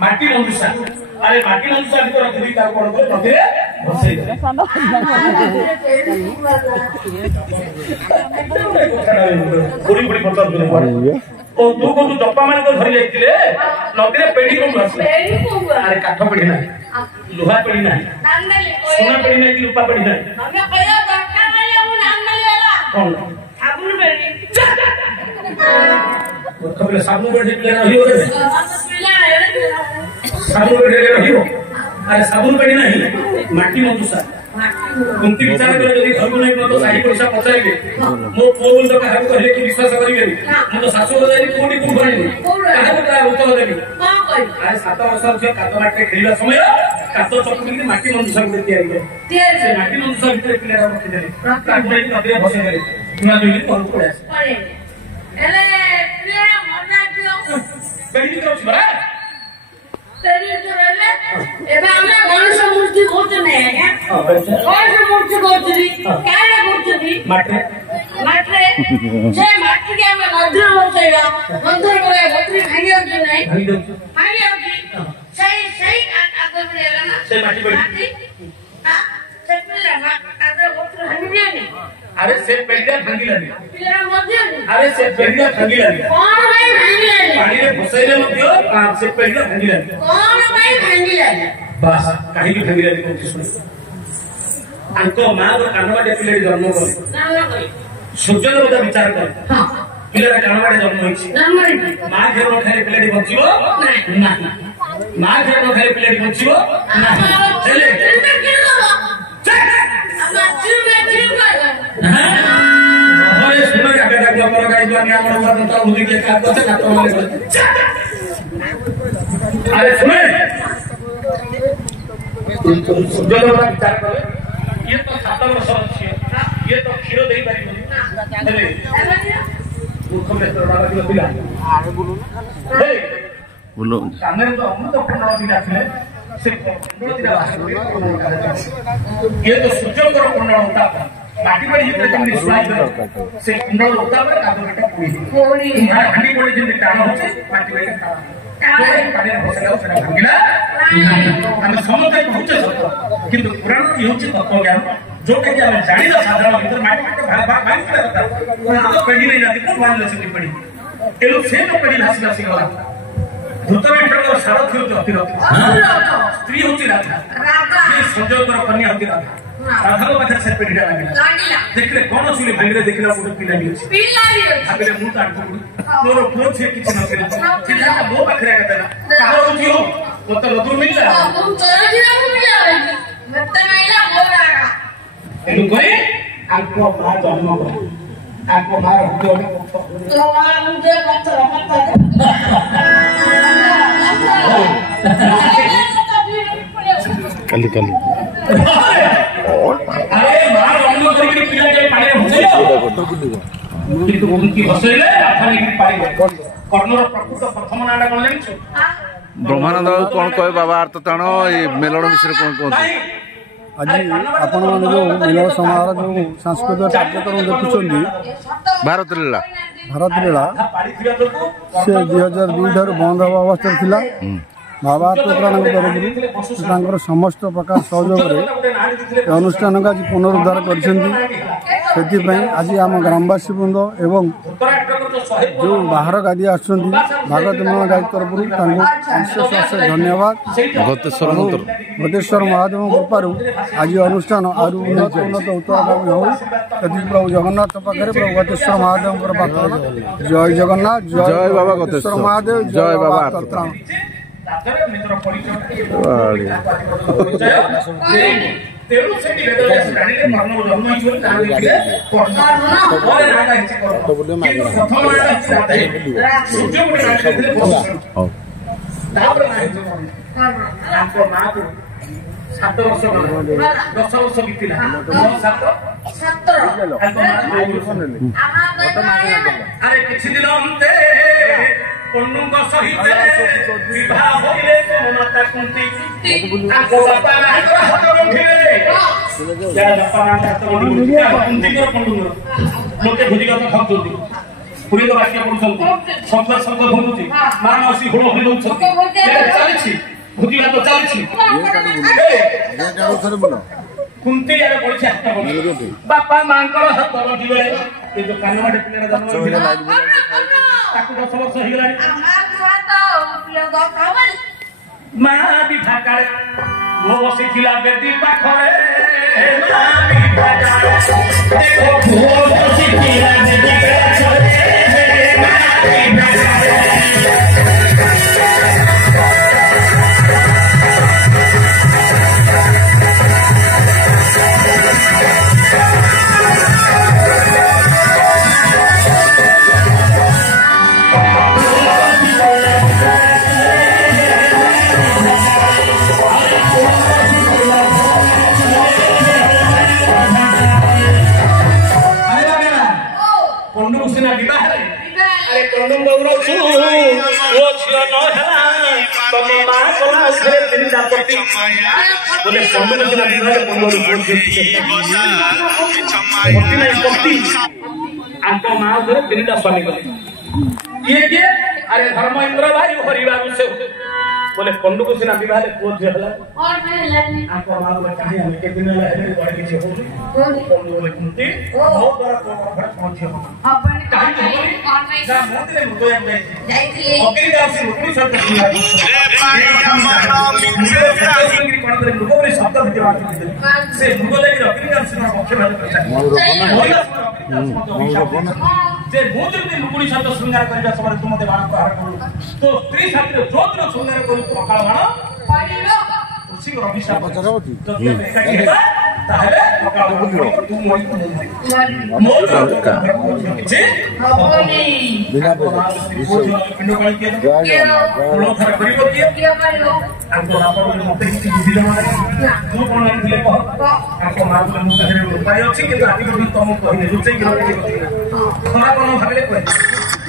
माटी मंजुषा अरे माटी मंजुषा रखी तू को जपा मान धरी जाइए नदी में पेढ़ी कौन अरे काठ पेढ़ी ना लुहा पेढ़ी ना सोना पेढ़ी ना रूपा पेढ़ी ना साबुन पेढ़ी अरे साबुन पेढ़ी ना माटी मंजुषा कुंती विचार कर जदी घर को नहीं तो साही पैसा पचाइबे मो फोन तो काहे कहले कि विश्वास करिबे मो तो सासु हो जाई कोडी को भरनी काहे बता उत्तर देबी हां कहि अरे 7 वर्ष से कातो माटे खेलिबा समय कातो चकुली माटी मंजुषा के तैयारी से माटी मंजुषा भीतर पिला रखि देले काहे नदी भसे देले तुना जोई कोन पड़े अरे एले पिला मना दियो बेडी तो छरा एबे हमरा गणेश मूर्ति कोते नै है गणेश मूर्ति कोतरी काहे कोतरी माटे जे माटी के हम मंदिर बसैला मंदिर को गोत्री भांगियो कि नै भांगियो कि सही आगे बढ़ेला ना से माटी बड़ी हां से पिला आगे गोत्री भांगियो नि अरे से पेड़िया भांगिला नि पिला मध्य अरे से पेड़िया भांगिला नि कोन भाई भांगिला नि पानी रे बसैले मध्य से पेड़िया भांगिला नि कोन भाई भांगिला नि बस काहे कि भांगिला नि कोन सुन आंको मां और कानवाटे पिले जन्म करे सूर्य बोधा विचार कर हां पिले कानवाटे जन्म होइछि मां घेर न खाले पिले बचिबो ना मां घेर न खाले पिले बचिबो ना चले अरे सुनो या बेटा ग्लोबर गाई दुआनी हमर बात तो मुझे के का तो ना तो अरे सुने सूर्य बोधा विचार कर ये तो 7 वर्ष अछि ये तो क्षीर देई पारि अरे मूर्ख में तो बाबा दिला अरे बोलो ना बोलो सामने तो अमृत पूर्ण दिला छले से पूर्ण दिला ये तो सूर्य को पूर्ण होता माटी बड़ी हित तुम सुनाई दो से पूर्ण होता पर कादो बेटा कोड़ी हंडी कोड़ी जे टाण होचे माटी बड़ी काहे काहे बसला सेना भांगिला हम समझे पहुंचे सत किंतु पुराण की होचे तत्व ज्ञान जोटा कि हम जानी ना साधारण भीतर माटी भाग भाग करता तो पेढ़ी नहीं जाती कोन मान ले से पड़ी एलो से तो पेढ़ी हसला सिगला धृतराष्ट्र सारथी होते अतिरथ स्त्री होती राधा ये संजय पर कन्या होती राधा राधा को बाजार से पेढ़ी लागिला देखले कोन सुले भांगरे देखला मोर पिला भी अछि आबे मु काट पड़ी मोर फोन से किछ न केला सीधा मो पाखरे आगता काहो होती हो मत रदुर मिलला तुम चोरा जिला को मिला मत नाइला मोरागा एनु कोई आपको मां जन्म कर आपको मां हुतो तो मां मुझे पत्थर कली कली अरे मां जन्म करके पिला के पानी होछे किंतु उनकी हसैले आखानी की पाई कर्णर प्रकृत प्रथम नाडा कोन जानिछु ब्रह्मानंद कोन कहे बाबा अर्थ ताण ए मेलण विषय कोन कोन आज आपण माने जो मिलन समारोह जो सांस्कृतिक कार्यक्रम देखुछन्ती भारत लीला से 2002 ठार बंद हवा अवस्था थिला बाबा तोत्रानक तरफ समस्त प्रकार सहयोग अनुष्ठान का पुनरुद्धार कर आज आम ग्रामवासी वृंद एवं जो बाहर गादी आगत निर्माण गादी तरफ अशेष धन्यवाद गतेश्वर महादेव कृपारू आज अनुष्ठान आरु उन्नत उत्तरगामी हो प्रभु जगन्नाथ पाखे प्रभु गतेश्वर महादेव जय जगन्नाथ जय बाबा गतेश्वर महादेव जय बाबा सात वर्ष 10 वर्ष बीतला अरे किछि दिन পণ্যুঙ্গ সহিত বিবাহ হইলে মাতা কুন্তি তাଙ୍କ ବାପା ମାଙ୍କର ହାତ ଗଣ୍ଠିଲେ ଯାହା ବାପା ମାଙ୍କ ହାତ ଗଣ୍ଠିଲେ କୁନ୍ତିଙ୍କର ପଣ୍ଡୁଙ୍କର ଲୋକେ ଭୋଜିଗତ ଖାଉଛନ୍ତି ପୁରୀର ବାକ୍ୟ ପଢୁଛନ୍ତି ଶବ୍ଦ ଶବ୍ଦ ଭୁଲୁଛି ମା ମାଉସୀ ହୁଳ ହୋଇ ଦଉଛନ୍ତି ଚାଲିଛି ଭୋଜିଗତ ଚାଲିଛି କୁନ୍ତି ଆରେ ପଡିଛି ହାତ ଗଣ୍ଠି ବାପା ମାଙ୍କର ହାତ ଗଣ୍ଠିଲେ ଏ ଯୋଉ କାନମାଟି ପିଲାର ଜନ୍ମ ହେଇଥିଲା ତାକୁ 10 ବର୍ଷ ହେଇଗଲାଣି ମା ବିଭା କାଳେ ମୋ ବସିଥିଲା ବେଦି ପାଖରେ ମା ବିଭା କାଳେ ଦେଖ ମୋ ବସିଥିଲା ବେଦି ପାଖରେ ମା ବିଭା କାଳେ स्वामी ये किए अरे धर्म इंद्र भाई हरिवार से बोले पंडु को सिना विवाह पुओ झियो हला और आपको मालूम है कहीं हम के दिन ले बड़ किछ हो पंडु बोले कुंती बहुत बड़ा पहुंचियो अपन कहीं जा मोते मुतो जाइथिले ओकरी गांव से मुक्ति शब्द रे पाया माना मित्र कोन मुगोरे शब्द भितर बात से मुगोले की ओकरी गांव से पक्ष भाग करता जे भूत रे लुकुड़ी शब्द श्रृंगार करबा समय तुम मते बाण प्रहार करू तो स्त्री छात्र जोत्र श्रृंगार करू पकाळ बाण पाडिलो उसी अभिशाप पचरवती तो एकाकी हेबा ताहले पकाळ बाण तू मोई मोर जे हबनी बिना पिंड काली के कोलो खर करिवो के करिवो आको आपण मते किछि बुझिले माने तू कोन दिले कह आको मारले मते हेरे उपाय अछि कि आदि को तुम कहिने रुचै कि खरा कोन भाबले कोन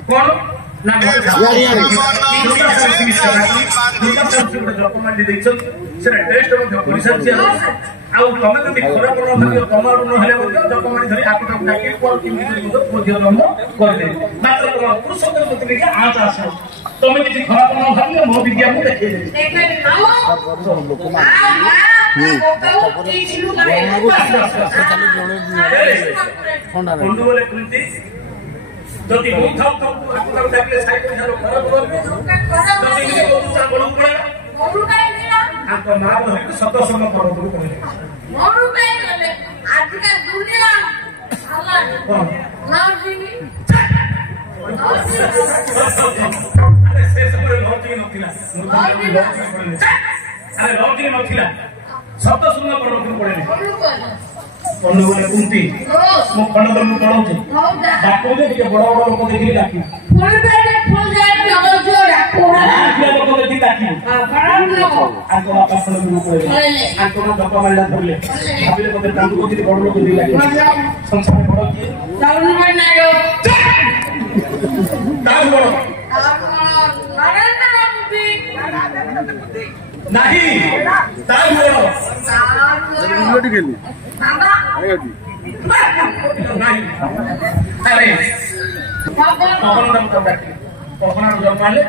कोन ना डॉक्यूमेंट देखछन सेरा टेस्ट मध्ये परिसर छै आउ तमे तो खरा कोन भाबले कमाल न हेले मध्ये डॉक्यूमेंट धरि आपको डाके कोन किमि को बुझियो नम कर दे मात्र पुरुषोत्तर पत्रिका आज आसो तमे किछि खरा कोन भाबले मो विद्या मु देखै दे देखै लोक मान बोले कुंती যদি মুখাও তো আপনার দেখলে সাইকেল ধরো খরা বলবে যদি ইনি বলুছা বলুন পড়া মরু কাই নিলা আপন মা বলে শত সম করো বলু কই মরু কাই গলে আজকাল দুনিয়া আল্লাহ নাও জিনি আরে শেষ করে লটি নথিলা আরে লটি নথিলা শত সম করো বলু পড়ে পন্নু বলে কুন্তি মো খন্ড মু পড়াউছি ডাকো যে টিকে বড় বড় লোক দেখি ডাকি ফুল পেটে ফুল যায় নগর জো ডাকো আকিয়া লোক দেখি ডাকি কারণ লোক আকো বাপা ফল মু কইলে আকো বাপা মাইলা ধরলে ভাবিলে কত কাম করতে বড় লোক দেখি ডাকি সংসারে বড় কি তাউন মানে নাইও তাউ বড় নরেন্দ্র মোদি नाही ताऊ बोलो उलटी गेली नाही अरे कौन नाम तो बैठी कौन जन्म वाले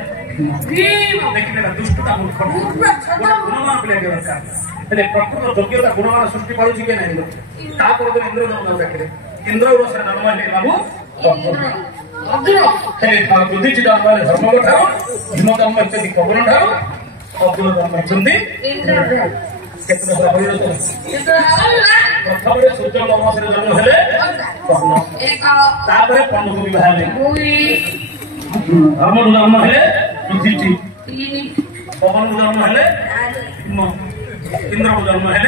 देखिले ना दुष्टता मूर्ख गुणवान प्ले करता એટલે પ્રકૃત યોગ્યતા ગુણવાન સૃષ્ટિ પાડું કે નહીં તા પર તો ઇન્દ્ર નામ રાખે ઇન્દ્ર વસર નામ વાલે બાબુ અગ્ર એટલે બુદ્ધિ ચિતા વાલે ધર્મ ઠારો હિમત અમ્મ ઇત્યાદि પવન ઠારો અગ્ર નામ ચંદી ઇન્દ્ર કેતનો ભાઈ તો પ્રથમરે સૂર્ય નમસ્તે જન્મ ହେଲେ એક ତାପରେ ପଣ୍ଡୁ ବିବାହ ହେଲେ ଧର୍ମ ଜନ୍ମ ହେଲେ ଯୁଧିଷ୍ଠିର ପବନ ଜନ୍ମ ହେଲେ इंद्र जन्म है